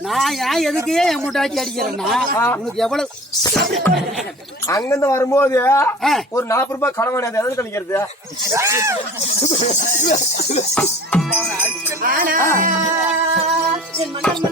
நான் ஏன் எதுக்கு என் முட்டாச்சி அடிக்கிறேன்னா உனக்கு எவ்வளவு அங்கிருந்து வரும்போது. ஒரு நாற்பது ரூபாய் கடன் அது எதாவது கழிக்கிறது அந்த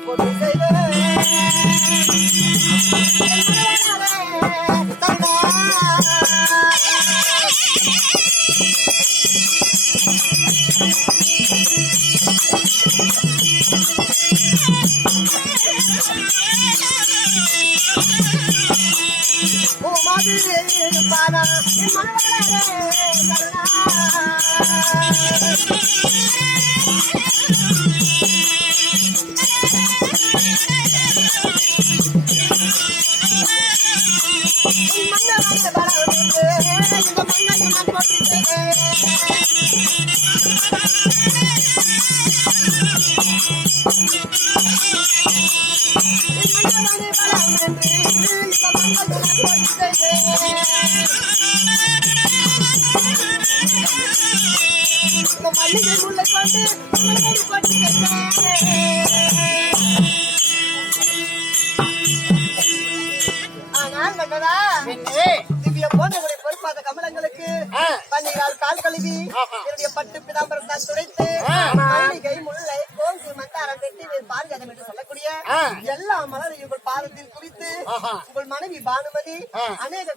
நாளைக்கு நான் Thank you.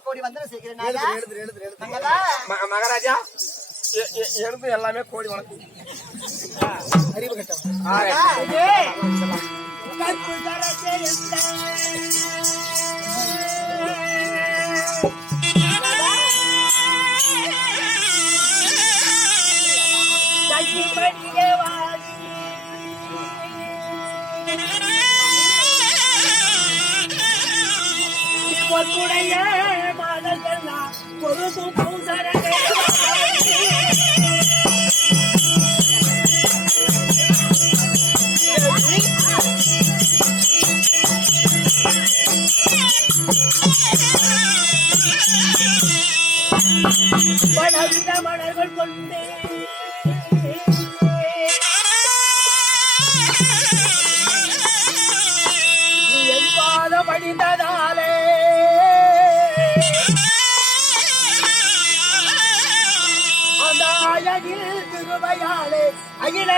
கோடி வந்தனம் செய்கிறேன் மகாராஜா எழுந்து எல்லாமே கோடி வணக்கம் அறிவு கட்டவன். ஆ, மலர்கள் கொண்டே.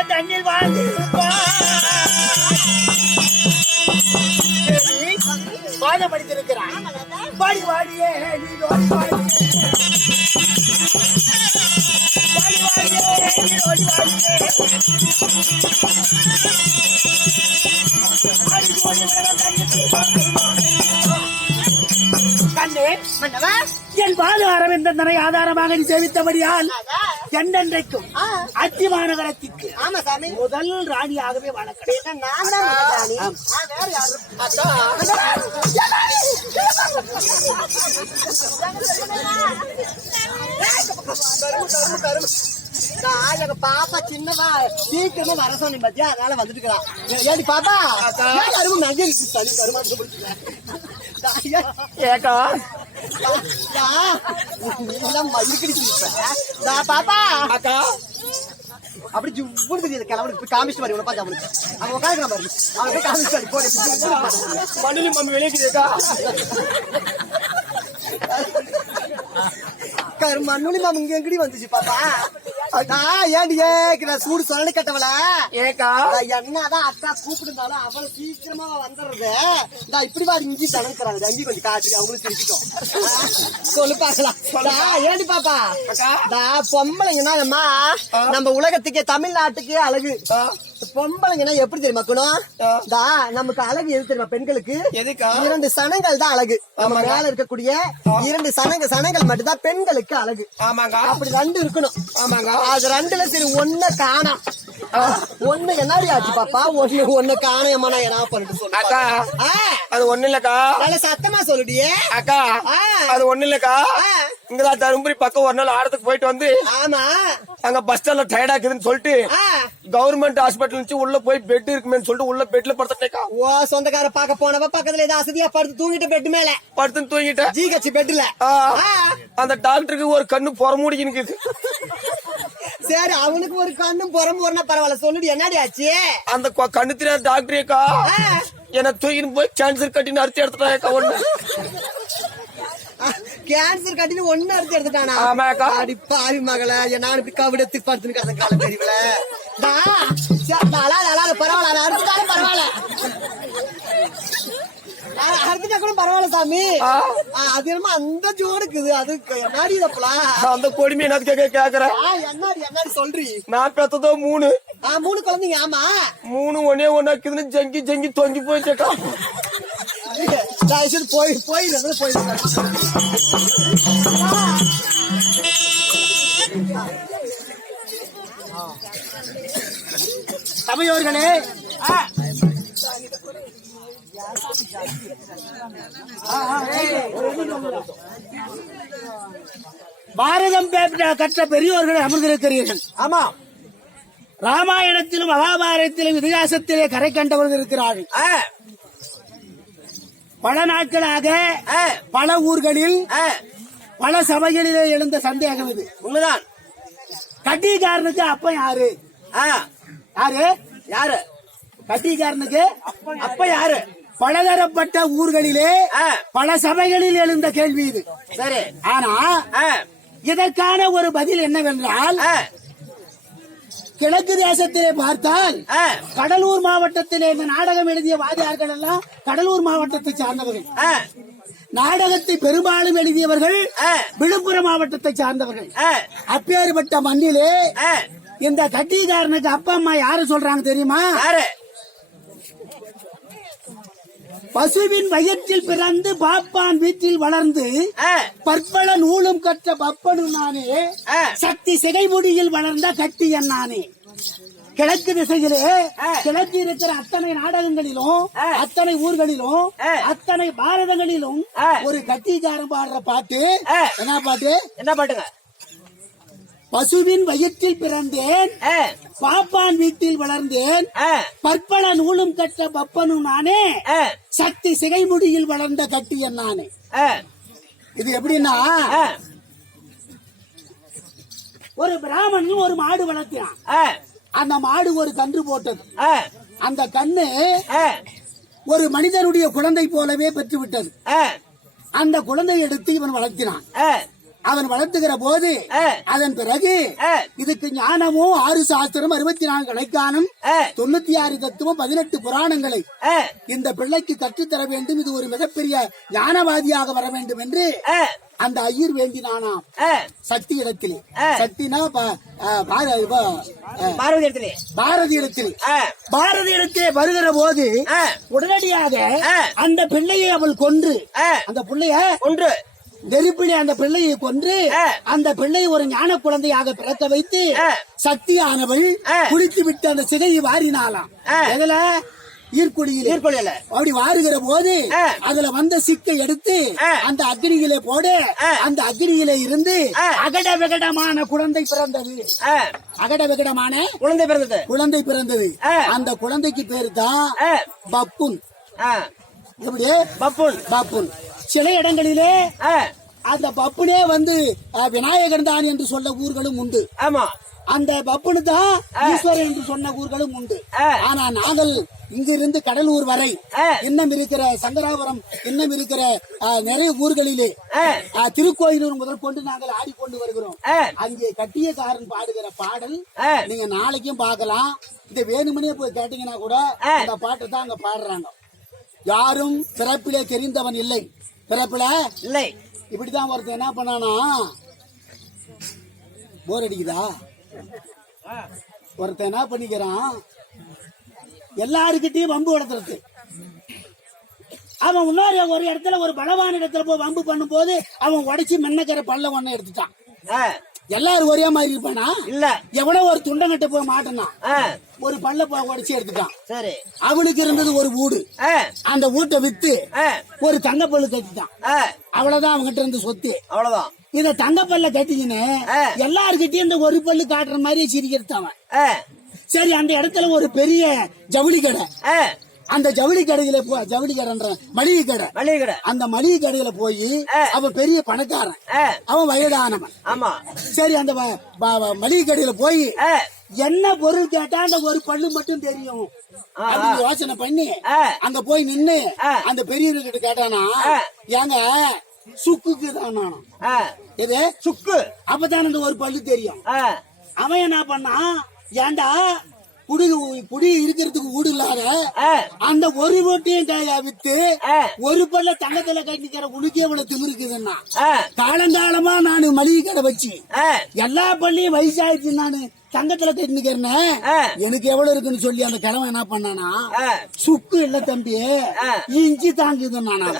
தண்ணில் பாடி நீ ஓடி நீ ஓடி மன்னவா. என் பாத அரவிந்தனை ஆதாரமாக நீ சேவித்தபடியால் என்றென்றைக்கும் அத்திமாநகரத்திற்கு ஆமா சாமி. முதல் ராணியாகவே நான் தான். ஆ, வேற யாரு நான் எங்க பாப்பா சின்னவா சீக்கிரமா வர சொன்னேன் பத்தியா? அதனால வந்துட்டு இருக்கிறான். ஏடி பாப்பா கரும்பு நகை சளி. தாயா, ஏக்கா. சிரிப்ப. தா, பாப்பா. அக்கா. அப்படி ஜிவ்வுன்னு தெரியுது. கிளம்புக்கு போய் காமிச்சு மாதிரி உனப்பா அவனுக்கு. அவன் உட்காந்துக்கிற மாதிரி அவன் போய் காமிச்சு மாதிரி போடி. மண்ணிலி மம்மி வெளியே கருமண்ணுனி மாமன் இங்க எங்கடி வந்துச்சு பாப்பா? நான் ஏன்டி ஏக்கிற சூடு சொல்லி கட்டவள? ஏக்கா? என்னதான் அக்கா கூப்பிடுந்தாலும் அவ்வளவு சீக்கிரமா வந்துடுறது. நான் இப்படி வா இங்கி தனக்குறாங்க அங்கி கொஞ்சம் காட்டு அவங்களும் சிரிச்சிட்டோம் சொல்லு பாக்கலாம் ஏண்டி பாப்பா? பொம்பளைங்கன்னா நம்ம உலகத்துக்கே தமிழ்நாட்டுக்கே அழகு. பொம்பளைங்கன்னா எப்படி தெரியுமா குணம்? டா, நமக்கு அழகு எது தெரியுமா பெண்களுக்கு? இரண்டு சனங்கள் தான் அழகு. நம்ம மேல இருக்கக்கூடிய இரண்டு சனங்க சனங்கள் மட்டும்தான் பெண்களுக்கு அழகு. ஆமாங்க. அப்படி ரெண்டு இருக்கணும். ஆமாங்க. அது ரெண்டுல சரி ஒண்ணு காணாம் ஒண்ணு என்னடி ஆச்சு பாப்பா? ஒண்ணு ஒண்ணு காணையம்மா நான் என்ன பண்ணிட்டு சொல்லு அக்கா அது ஒண்ணு இல்லக்கா. நல்ல சத்தமா சொல்லுடியே. அக்கா. அது ஒண்ணு இல்லக்கா. இங்கதான் தருமபுரி பக்கம் ஒரு நாள் ஆடத்துக்கு போயிட்டு வந்து ஆமா. அங்க பஸ் ஸ்டாண்ட்ல டயர்டா இருக்குதுன்னு சொல்லிட்டு கவர்மெண்ட் ஹாஸ்பிட்டல் இருந்துச்சு உள்ள போய் பெட் இருக்குமேன்னு சொல்லிட்டு உள்ள பெட்ல படுத்துட்டேக்கா ஓ சொந்தக்கார பாக்க போனவ பக்கத்துல ஏதோ அசதியா படுத்து தூங்கிட்டு பெட் மேல. படுத்துன்னு தூங்கிட்டேன் ஜி கட்சி பெட்ல அந்த டாக்டருக்கு ஒரு கண்ணு புறமூடி நிக்குது. சரி அவனுக்கு ஒரு கண்ணும் புறம் போறனா பரவாயில்ல. சொல்லுடி என்னடி ஆச்சு? அந்த கண்ணு தெரியாத டாக்டரேக்கா என்ன தூக்கின்னு போய் கேன்சர் கட்டின்னு அறுத்து எடுத்துட்டாக்கா ஒண்ணு கேன்சர் கட்டின்னு ஒண்ணு எடுத்து எடுத்துட்டானா? ஆமாக்கா. அடி பாவி மகள நான் இப்படி கவிடத்து படுத்துன்னு கிடந்த காலம் தெரியல அழாத, அழாத, பரவாயில்ல அதை அறுத்துட்டாலும் பரவாயில்ல. அறுத்துட்டா கூட பரவாயில்ல சாமி. அது என்னமோ அந்த ஜோடுக்குது அது என்னடி தப்பலா அந்த கொடுமை என்ன கேட்க கேக்குறேன் என்னடி என்னடி சொல்றி? நான் பெத்ததோ மூணு. மூணு குழந்தைங்க ஆமா. மூணு ஒன்னே ஒன்னா இருக்குதுன்னு ஜங்கி ஜங்கி தொங்கி போயிட்டேக்கா தயவு செய்து போய் போயிடுறது போயிடுறது சபையோர்களே பாரதம் கற்ற பெரியோர்கள் அமர்ந்திருக்கிறீர்கள். ஆமா. ராமாயணத்திலும் மகாபாரதத்திலும் இதிகாசத்திலே கரை கண்டவர்கள் இருக்கிறார்கள். ஆ, பல நாட்களாக பல ஊர்களில் பல சபைகளிலே எழுந்த சந்தேகம் இது. உண்மைதான். கட்டிக்காரனுக்கு அப்ப யாரு? யாரு? யாரு? கட்டிக்காரனுக்கு அப்ப யாரு? பலதரப்பட்ட ஊர்களிலே பல சபைகளில் எழுந்த கேள்வி இது. சரி. ஆனா இதற்கான ஒரு பதில் என்னவென்றால் கிழக்கு தேசத்திலே பார்த்தால் கடலூர் மாவட்டத்திலே இந்த நாடகம் எழுதிய வாதியார்கள் எல்லாம் கடலூர் மாவட்டத்தை சார்ந்தவர்கள். நாடகத்தை பெரும்பாலும் எழுதியவர்கள். விழுப்புரம் மாவட்டத்தை சார்ந்தவர்கள். அப்பேற்பட்ட மண்ணிலே இந்த கட்டிக்காரனுக்கு அப்பா அம்மா யாரு சொல்றாங்க தெரியுமா? பசுவின் வயிற்றில் பிறந்து பாப்பான் வீட்டில் வளர்ந்து பற்பல நூலும் கற்ற பப்பனும் நானே. சக்தி சிகைமுடியில் வளர்ந்த கட்டியன் நானே கிழக்கு திசையிலே. கிழக்கு இருக்கிற அத்தனை நாடகங்களிலும். அத்தனை ஊர்களிலும். அத்தனை பாரதங்களிலும். ஒரு கட்டிக்காரன் பாடுற பாட்டு. என்ன பாட்டு என்ன பாட்டுங்க பசுவின் வயிற்றில் பிறந்தேன். பாப்பான் வீட்டில் வளர்ந்தேன். பற்பல நூலும் கற்ற பப்பனும் நானே. சக்தி சிகைமுடியில் வளர்ந்த கட்டியன் நானே. இது எப்படின்னா ஒரு பிராமணன் ஒரு மாடு வளர்த்தினான் அந்த மாடு ஒரு கன்று போட்டது. அந்த கண்ணு ஒரு மனிதனுடைய குழந்தை போலவே பெற்று விட்டது அந்த குழந்தையை எடுத்து இவன் வளர்த்தினான் அவன் வளர்த்துகிற போது. அதன் பிறகு. இதுக்கு ஞானமும் ஆறு சாஸ்திரம் அறுபத்தி நான்கு கலைக்கானும் ஆ, தொண்ணூத்தி ஆறு தத்துவம் பதினெட்டு புராணங்களை இந்த பிள்ளைக்கு கற்றுத்தர வேண்டும். இது ஒரு மிகப்பெரிய ஞானவாதியாக வர வேண்டும் என்று அந்த ஐயர் வேண்டினானாம். சக்தி இடத்திலே. சக்தினா ப- ஆ, பார- ப- ஆ, பார்வதி இடத்துல. பாரதி இடத்திலே. பாரதி இடத்திலே வருகிற போது உடனடியாக. அந்த பிள்ளையை அவள் கொன்று. அந்த பிள்ளைய ஒன்று நெருப்பிலே அந்த பிள்ளையை கொன்று. அந்த பிள்ளையை ஒரு ஞான குழந்தையாக பிறக்க வைத்து. சக்தியானவள். குளித்து விட்டு அந்த சிகையை வாரினாலாம். எதுல ஈர்க்குடியிலே நீர்க்கொள்ளையில அப்படி வாருகிற போது. அதுல வந்த சிக்கை எடுத்து. அந்த அக்னியிலே போடு. அந்த அக்னியிலே இருந்து. அகட விகடமான குழந்தை பிறந்தது அகட விகடமான குழந்தை பிறந்தது குழந்தை பிறந்தது. அந்த குழந்தைக்கு பேரு தான் பப்புன் எப்படி பப்புன் பப்புன் சில இடங்களிலே அந்த பப்புனே வந்து விநாயகர் தான் என்று சொல்ல ஊர்களும் உண்டு ஆமா அந்த பப்புனு தான் ஈஸ்வரன் என்று சொன்ன ஊர்களும் உண்டு. ஆனா நாங்கள் இங்கிருந்து கடலூர் வரை. இன்னும் இருக்கிற சங்கராபுரம் இன்னும் இருக்கிற நிறைய ஊர்களிலே திருக்கோயிலூர் முதல் கொண்டு நாங்கள் ஆடிக்கொண்டு வருகிறோம். அங்கே கட்டியக்காரன் பாடுகிற பாடல். நீங்க நாளைக்கும் பார்க்கலாம் இத வேணுமனே போய் கேட்டீங்கன்னா கூட. அந்த பாட்டை தான் அங்க பாடுறாங்க யாரும் பிறப்பிலே தெரிந்தவன் இல்லை பிறப்பில இல்லை. இப்படிதான் ஒருத்தன் என்ன பண்ணானா போர் அடிக்குதா? ஒருத்தன் என்ன பண்ணிக்கிறான் எல்லாருக்கிட்டையும் வம்பு வளர்த்துறது அவன் இன்னொரு ஒரு இடத்துல ஒரு பலவான இடத்துல போய் வம்பு பண்ணும்போது அவன் உடைச்சு மென்னக்கரை பல்ல ஒண்ணு எடுத்துட்டான். எல்லாரும் ஒரே மாதிரி இருப்பானா? இல்ல. எவனோ ஒரு துண்டங்கட்ட போய் மாட்டினான் ஆ, ஒரு பல்ல உடைச்சு எடுத்துட்டான். சரி. அவனுக்கு இருந்தது ஒரு வீடு அந்த வீட்டை வித்து ஒரு தங்கப்பல்லு கட்டிட்டான். ஆ, அவ்வளவுதான் அவன்கிட்ட இருந்து சொத்து. அவ்வளவுதான். இந்த தங்கப்பல்ல கட்டிக்கின்னு ஆ. எல்லாருக்கிட்டையும் இந்த ஒரு பல்லு காட்டுற மாதிரி சிரிக்கிறது அவன். ஆ, சரி அந்த இடத்துல ஒரு பெரிய ஜவுளி கடை. அந்த ஜவுளி கடையில போ ஜவுளி கடைன்ற மளிகை கடை. மளிகை கடை. அந்த மளிகை கடையில போய். அவன் பெரிய பணக்காரன். அவன் வயதானவன். ஆமா. சரி அந்த மளிகை கடையில போய் என்ன பொருள் கேட்டா அந்த ஒரு பல்லு மட்டும் தெரியும். அப்படின்னு யோசனை பண்ணி. அங்க போய் நின்னு. அந்த பெரியவர்கிட்ட கேட்டானா. ஏங்க சுக்குக்கு தான் நானும் இது சுக்கு. அப்பதான் அந்த ஒரு பல்லு தெரியும். அவன் என்ன பண்ணான் ஏன்டா குடி குடி இருக்கிறதுக்கு வீடு இல்லாத அந்த ஒரு வீட்டையும் வித்து. ஒரு பல்ல தங்கத்துல கட்டிக்கிற உனக்கு எவ்வளவு திமிருக்குதுன்னா காலங்காலமா நானு மளிகை கடை வச்சு எல்லா பள்ளியும் வயசாயிடுச்சு நானு. தங்கத்துல கட்டிக்கிறேன் ஆ. எனக்கு எவ்வளவு இருக்குன்னு சொல்லி அந்த கிழமை என்ன பண்ணானா. சுக்கு இல்ல தம்பி. இஞ்சி தாங்குது நானா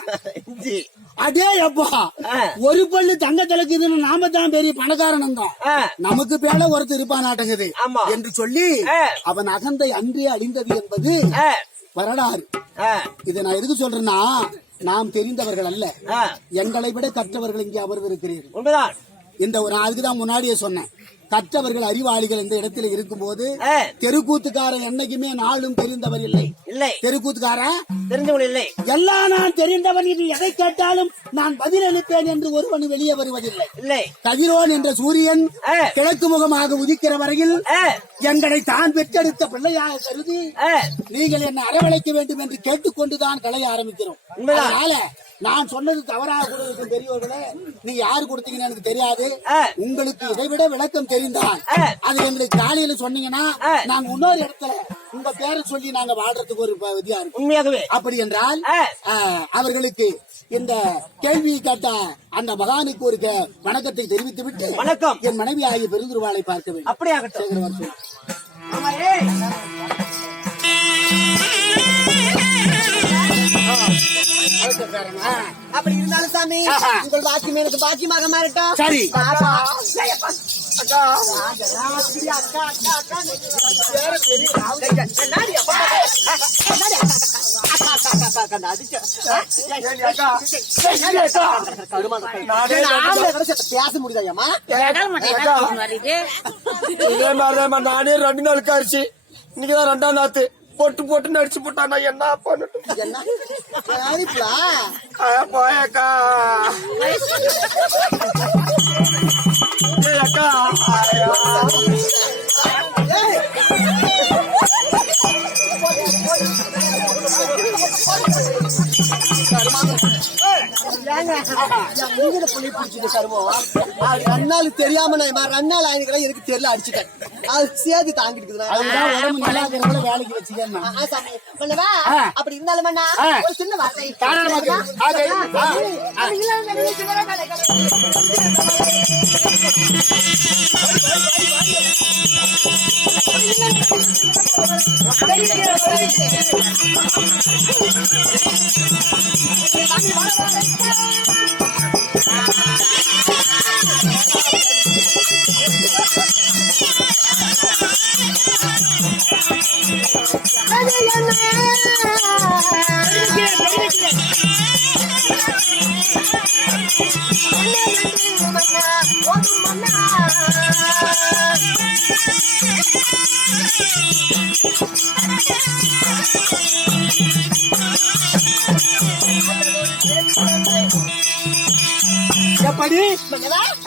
இஞ்சி. அடே அப்பா. ஒரு பல்லு தங்கத்துல இருக்குதுன்னு நாம தான் பெரிய பணக்காரன் தான் ஆ, நமக்கு பேல ஒருத்தர் இருப்பானாட்டங்குது ஆமா. என்று சொல்லி. அவன் அகந்தை அன்றே அழிந்தது என்பது வரலாறு. இதை நான் எதுக்கு சொல்றேன்னா நாம் தெரிந்தவர்கள் அல்ல. எங்களை விட கற்றவர்கள் இங்கே அமர்ந்திருக்கிறீர்கள். இந்த ஒரு நான் அதுக்குதான் முன்னாடியே சொன்னேன். கற்றவர்கள் அறிவாளிகள் இந்த இடத்துல இருக்கும்போது தெருக்கூத்துக்காரன் என்னைக்குமே நாளும் தெரிந்தவர் இல்லை. இல்லை. தெருக்கூத்துக்காரன் தெரிஞ்சவங்க இல்லை. எல்லாம் நான் தெரிந்தவன் இது எதை கேட்டாலும் நான் பதில் அளிப்பேன் என்று ஒருவன் வெளியே வருவதில்லை. இல்லை. கதிரோன் என்ற சூரியன் கிழக்கு முகமாக உதிக்கிற வரையில் எங்களை தான் பெற்றெடுத்த பிள்ளையாக கருதி நீங்கள் என்னை அரவணைக்க வேண்டும் என்று கேட்டுக்கொண்டுதான் கலைய ஆரம்பிக்கிறோம். அதனால நான் சொன்னது தவறாக கூட இருக்கும் பெரியவர்களே நீங்க யாரு கொடுத்தீங்கன்னு எனக்கு தெரியாது. உங்களுக்கு இதை விட விளக்கம் தெரிந்தால். அது எங்களுக்கு காலையில சொன்னீங்கன்னா. நாங்க இன்னொரு இடத்துல உங்க பேரை சொல்லி நாங்க வாழ்றதுக்கு ஒரு விதியா இருக்கும். உண்மையாகவே. அப்படி என்றால் அவர்களுக்கு இந்த கேள்வி கேட்ட அந்த மகானுக்கு ஒரு வணக்கத்தை தெரிவித்து விட்டு வணக்கம். என் மனைவி ஆகிய பெருந்துருவாளை பார்க்க வேண்டும். அப்படி ஏய். அப்படி இருந்தாலும் சாமி. உங்கள் பாக்கியம் எனக்கு பாக்கியமாக மாறட்டும் சரி பேச முடியாதாம்மா? நானே ரெண்டு நாள் கழிச்சு இன்னைக்குதான் ரெண்டாம் நாத்து பொட்டு பொட்டு நடிச்சு போட்டானா என்ன பண்ணட்டும் என்ன போயக்கா அக்கா கருமம். அது ரெண்டு நாள் தெரியாம நான் ரெண்டு நாள் ஆயிருக்கிறேன், எனக்கு தெரியல அடிச்சுட்டேன் அது சேதி தாங்கிட்டு அதுதான் உடம்பு நல்லா இருக்கிறதுல வேலைக்கு வச்சுக்கணும் அப்படி இருந்தாலும் ஒரு சின்ன வார்த்தை.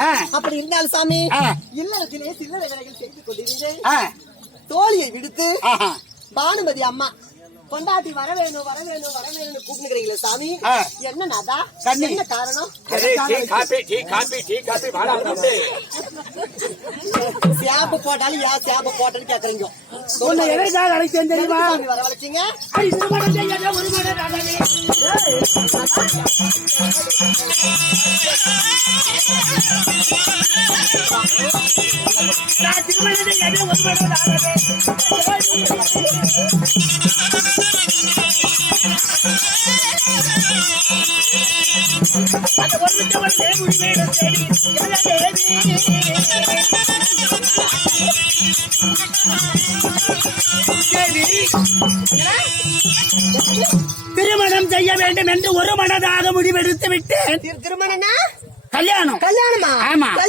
ஆ. அப்படி இருந்தாலும் சாமி ஆ. இல்லறத்திலே சில்லறை வேலைகள் செய்து கொண்டிருந்தேன் தோழியை விடுத்து. பானுமதி அம்மா கொண்டாட்டி வர வேணும் வர வேணும் வர வேணும்னு கூப்பிடுறீங்களே சாமி ஆ. என்ன நாதா கண்ணி. என்ன காரணம் சேப்பு போட்டாலும் ஏன் சேப்பு போட்டேன்னு கேக்குறீங்க. உன்னை எதற்காக அழைத்தேன் தெரியுமா? திருமணம் செய்ய வேண்டும் என்று ஒரு மனதாக முடிவெடுத்து விட்டேன். திரு- திருமணம்னா கல்யாணம். கல்யாணமா? ஆமா.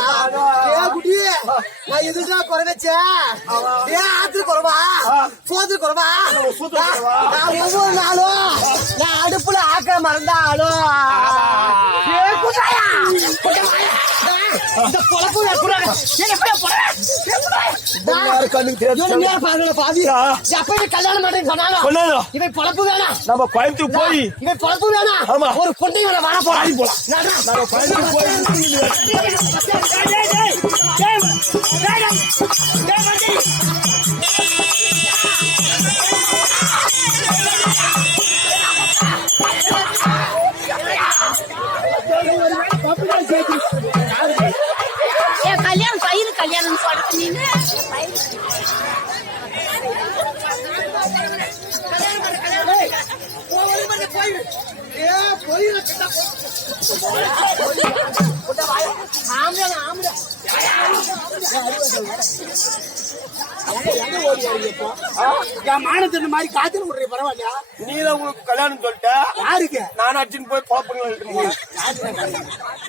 நான் எதுக்குடா குறை வச்சேன்? ஏ, ஆத்துக்கு குறைவா? சோத்துக்கு குறைவா? நான் ஒவ்வொரு நாளும் நான் அடுப்புல ஆக்க மறந்தாலும். ஏன் கோயம்புத்தூர் போய். ஒரு பொண்ணை போலாம் போய் டேய், டேய், டேய், டேய், டேய், டேய், வந்து. ஏன் கல்யாணம் நீங்க என் மானத்தின் மாதிரி காத்துல விடுற பரவாயில்லையா நீதான் உங்களுக்கு கல்யாணம் சொல்லிட்ட? யாருக்கு? நான் அடிச்சுன்னு போய் குழப்பங்க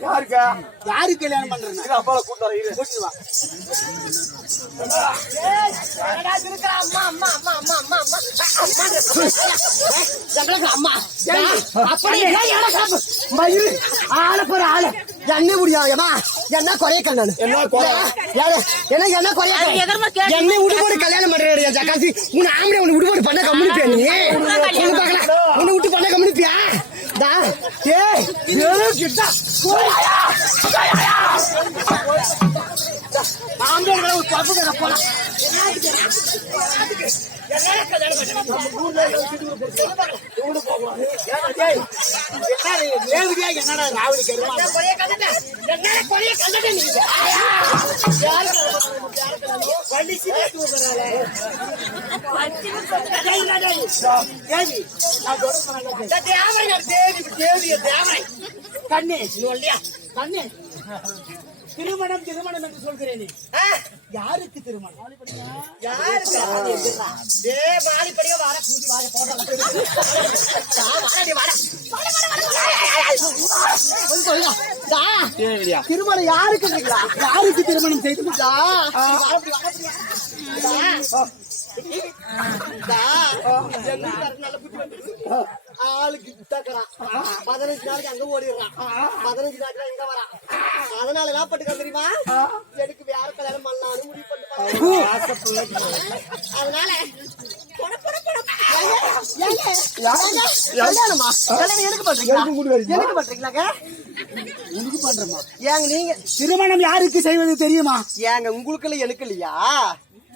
யாருக்கா? யாருக்கு கல்யாணம் பண்றேன் இது அப்பால கூட்டார இரு. கூட்டிட்டு வா. அம்மா அம்மா அம்மா அம்மா அம்மா அம்மா. அம்மா. மயிறு ஆள போற ஆளு. என்ன முடியாதமா என்ன குறைய கண்ணு என்ன குறை? என்ன என்ன குறைய என்ன விடுபோடு கல்யாணம் பண்றியா ஜக்காசி. உன் ஆம்பளை உன்னை விடுபோடு பண்ண கம்முனிப்பியா நீ? உன்னை விட்டு பண்ண. கம்முனிப்பியா? டா ஏய் ஏதோ கிட்டா. ஆம்பளை ஒரு பப்பு கடை போலாம் நேரடியா என்னடா ராவடி கண்ணு இல்லையா கண்ணு திருமணம் திருமணம் என்று சொல்கிறேனே. யாருக்கு திருமணம்? திருமணம் யாருக்கு யாருக்கு திருமணம் செய்து ஆளுக்கு தக்கறான் பதினஞ்சு நாளைக்கு அங்க ஓடிடுறான். பதினஞ்சு நாளைக்கு இங்க வரான். அதனால என்ன பட்டுக்க தெரியுமா? எனக்கு வேற கல்யாணம் பண்ணலாம்னு முடிவு பண்ணிட்டு அதனால திருமணம் யாருக்கு செய்வது தெரியுமா? ஏங்க உங்களுக்கு இல்ல எனக்கு இல்லையா?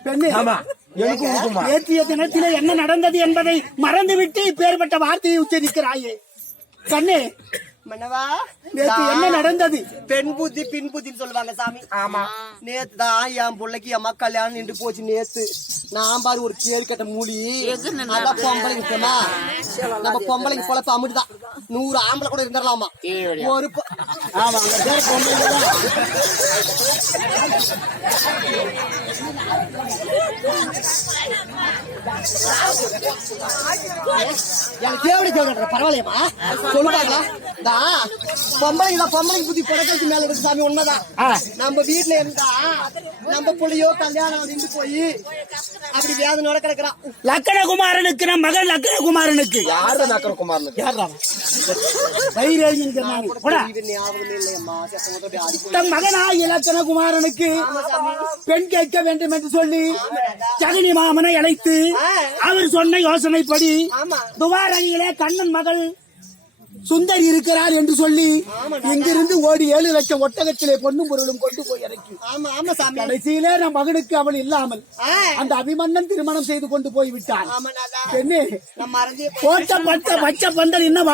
பெண்ணு. ஆமா எனக்கு ஊக்குமா. நேற்றைய தினத்திலே என்ன நடந்தது என்பதை மறந்துவிட்டு இப்பேற்பட்ட வார்த்தையை உச்சரிக்கிறாயே. கண்ணே மன்னவா நேற்று என்ன நடந்தது? பெண் புத்தி பின் புத்தின்னு சொல்லுவாங்க சாமி. ஆமா. நேத்து தான் என் பிள்ளைக்கு என் அம்மா கல்யாணம் நின்று போச்சு நேத்து. நான் பாரு ஒரு கேள்வி கட்ட மூடி அதான் பொம்பளைங்க தெரியுமா? நம்ம பொம்பளைங்க பொழப்பு அமுட்டுதான் நூறு ஆம்பளை கூட இருந்துடலாமா ஒரு பேர். எனக்கு தேவடி தேவை பரவாயில்லையம்மா. சொல்லுவாங்களா? பொம்பளைங்க தான் பொம்பளைங்க புத்தி பிறக்கத்துக்கு மேல இருக்கு சாமி உண்மைதான். நம்ம வீட்டுல இருந்தா நம்ம புள்ளையோ கல்யாணம் நின்று போய் அப்படி வேதனோட கிடக்குறான் லக்கணகுமாரனுக்கு நம் மகன் லக்கணகுமாரனுக்கு. யாரு நக்கர குமார்னு வைரேஜின்னு சொன்னாங்க. போடா. இவன் ஞாபகமே இல்லையம்மா செத்த மொத்தம் அப்படியே ஆடி போய் தம் மகனாகிய லக்கணகுமாரனுக்கு பெண் கேட்க வேண்டும் என்று சொல்லி ஜெகனி மாமனை அழைத்து அவர் சொன்ன யோசனைப்படி துவாரணியிலே கண்ணன் மகள் சுந்தரி இருக்கிறார் என்று சொல்லி இங்கிருந்து ஓடி ஏழு லட்சம் ஒட்டகத்திலே பொண்ணும் பொருளும் கொண்டு போய் இறக்கி. ஆமா ஆமா சாமி. கடைசியிலே நம் மகனுக்கு அவள் இல்லாமல் அந்த அபிமன்னன் திருமணம் செய்து கொண்டு போய் விட்டான். மறந்தே போட்ட பட்ட பச்சை பந்தல் இன்னும்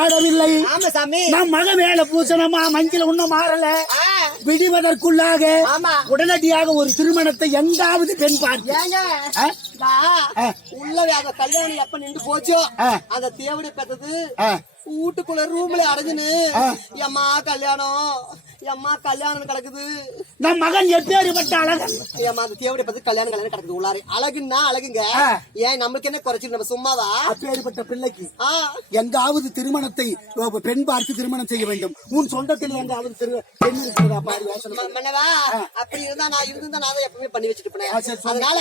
சாமி. நம் மக மேல பூசணமா மஞ்சள் இன்னும் மாறல. விடுவதற்குள்ளாக உடனடியாக ஒரு திருமணத்தை எங்காவது பெண். உள்ளவே அந்த கல்யாணம் எப்ப நின்று போச்சோ. அந்த தேவடி ஆ. வீட்டுக்குள்ள ரூம்ல அடைஞ்சுன்னு. எம்மா கல்யாணம். எம்மா கல்யாணம் கிடக்குது. நம் மகன் எப்பேறுபட்ட அழகன் ஏம்மா அந்த தேவடி பத்தி கல்யாணம் கல்யாணம் கிடக்குது. உள்ளாரு. அழகுன்னா அழகுங்க. ஏன் நம்மளுக்கு என்ன குறைச்சு நம்ம சும்மாவா? அப்பேறுபட்ட பிள்ளைக்கு எங்காவது திருமணத்தை பெண் பார்த்து திருமணம் செய்ய வேண்டும். உன் சொந்தத்தில் எங்காவது திரு பெண் இருக்கிறதா மன்னவா அப்படி இருந்தா நான் இருந்தா நான் எப்பவுமே பண்ணி வச்சுட்டு போனேன். அதனால.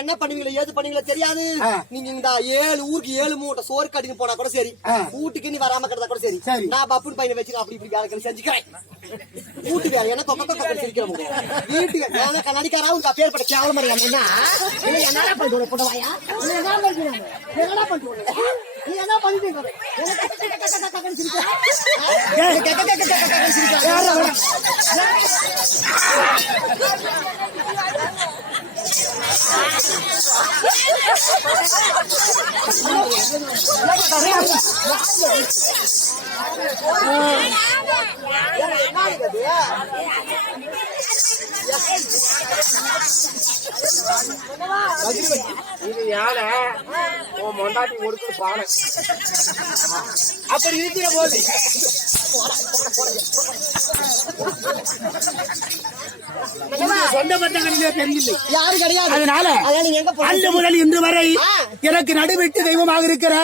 என்ன பண்ணுவீங்களோ ஏது பண்ணுவீங்களோ தெரியாது. நீங்க இந்த ஏழு ஊருக்கு ஏழு மூட்டை சோறு கட்டின்னு போனா கூட சரி. வீட்டுக்கு நீ வராம கிடந்தா கூட சரி. சரி. நான் பப்புன் பையனை வச்சு அப்படி இப்படி வேலை செஞ்சுக்கிறேன். வீட்டு வேலை என்ன கொக்க கொக்க சிரிக்கிறவங்க வீட்டுக்கு ஏன்னா கண்ணாடிக்காரா? உங்க கேவலம் மாதிரி என்ன? நீ என்னடா பண்ணிட்டு போட்டவாயா நீ என்ன பண்ணிட்டு என்னடா பண்ணிட்டு நீ என்ன பண்ணிட்டு இருக்க? என்ன கக்க கக்க கக்க கக்க கக்கன்னு சிரிக்கிற? ஆ? கக்க கக்க கக்க கக்கன்னு சிரிக்கிற? இது யானை? உன் மொண்டாட்டி பானை. அப்படி இருக்கிற போது. யாரும் கிடையாது. அதனால போறீங்க? முதல் இன்று வரை. எனக்கு நடுவிட்டு தெய்வமாக இருக்கிற